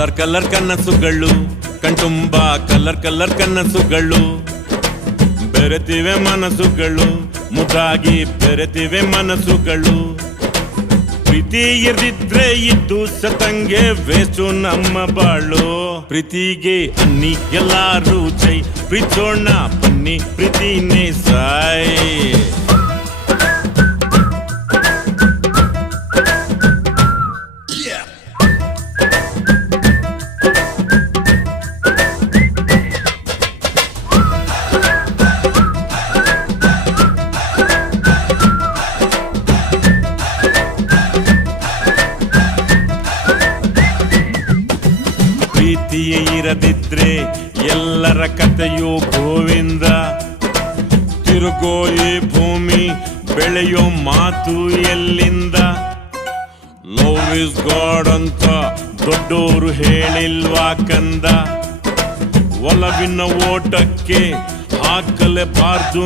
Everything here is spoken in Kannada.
ಕಲರ್ ಕಲರ್ ಕನಸುಗಳು ಕಣ್ತುಂಬ ಕಲರ್ ಕಲರ್ ಕನಸುಗಳು ಬೆರೆತಿವೆ ಮನಸ್ಸುಗಳು ಮುದ್ದಾಗಿ ಬೆರೆತಿವೆ ಮನಸ್ಸುಗಳು ಪ್ರೀತಿ ಇರ್ದಿದ್ರೆ ಇದ್ದು ಸತಂಗೆ ವೇಸ್ಟು ನಮ್ಮ ಬಾಳು ಪ್ರೀತಿಗೆ ಅನ್ನಿ ಎಲ್ಲಾರು ಜೈ ಪ್ರೀತೋಣ ಬನ್ನಿ ಪ್ರೀತಿನೇ ಸಾಯ್ ಪ್ರೀತಿಯೇ ಇರದಿದ್ರೆ ಎಲ್ಲರ ಕಥೆಯು ಗೋವಿಂದ ತಿರುಗೋ ಈ ಭೂಮಿ ಬೆಳೆಯೋ ಮಾತು ಎಲ್ಲಿಂದ ಲವ್ ಇಸ್ ಗಾಡ್ ಅಂತ ದೊಡ್ಡೋರು ಹೇಳಿಲ್ವಾ ಕಂದ ಒಲವಿನ ಓಟಕ್ಕೆ ಹಾಕಲೇಬಾರ್ದು